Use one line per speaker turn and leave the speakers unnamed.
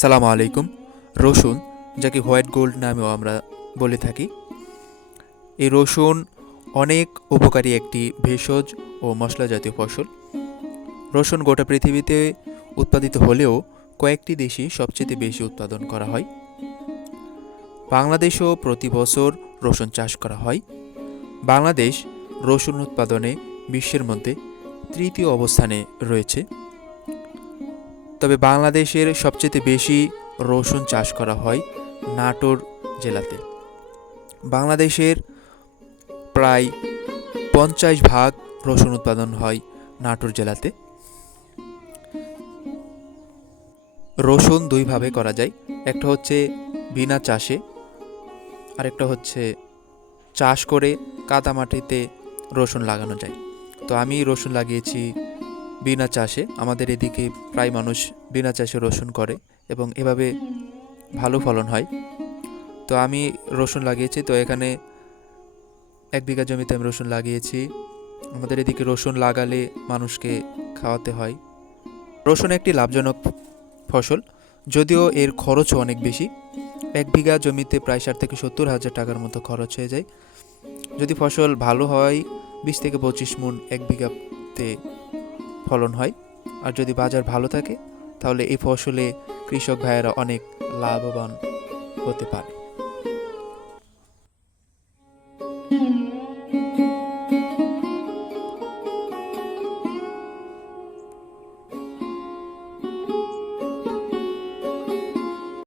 সালামু আলাইকুম। রসুন যাকে হোয়াইট গোল্ড নামেও আমরা বলে থাকি, এই রসুন অনেক উপকারী একটি ভেষজ ও মশলা জাতীয় ফসল। রসুন গোটা পৃথিবীতে উৎপাদিত হলেও কয়েকটি দেশই সবচেয়ে বেশি উৎপাদন করা হয়। বাংলাদেশেও প্রতি বছর রসুন চাষ করা হয়। বাংলাদেশ রসুন উৎপাদনে বিশ্বের মধ্যে তৃতীয় অবস্থানে রয়েছে। তবে বাংলাদেশের সবচেয়ে বেশি রসুন চাষ করা হয় নাটোর জেলাতে। বাংলাদেশের প্রায় পঞ্চাশ ভাগ রসুন উৎপাদন হয় নাটোর জেলাতে। রসুন দুইভাবে করা যায়, একটা হচ্ছে বিনা চাষে, আরেকটা হচ্ছে চাষ করে কাদা মাটিতে রসুন লাগানো যায়। তো আমি রসুন লাগিয়েছি বিনা চাষে আমাদের এদিকে প্রায় মানুষ বিনা চাষে রসুন করে এবং এভাবে ভালো ফলন হয়। তো আমি রসুন লাগিয়েছি, তো এখানে এক বিঘা জমিতে আমি রসুন লাগিয়েছি। আমাদের এদিকে রসুন লাগালে মানুষকে খাওয়াতে হয়। রসুন একটি লাভজনক ফসল, যদিও এর খরচও অনেক বেশি। এক বিঘা জমিতে প্রায় ষাট থেকে সত্তর হাজার টাকার মতো খরচ হয়ে যায়। যদি ফসল ভালো হয়, বিশ থেকে পঁচিশ মন এক বিঘাতে ফলন হয়। আর যদি বাজার ভালো থাকে, তাহলে এই ফসলে কৃষক ভাইয়েরা অনেক লাভবান হতে পারে।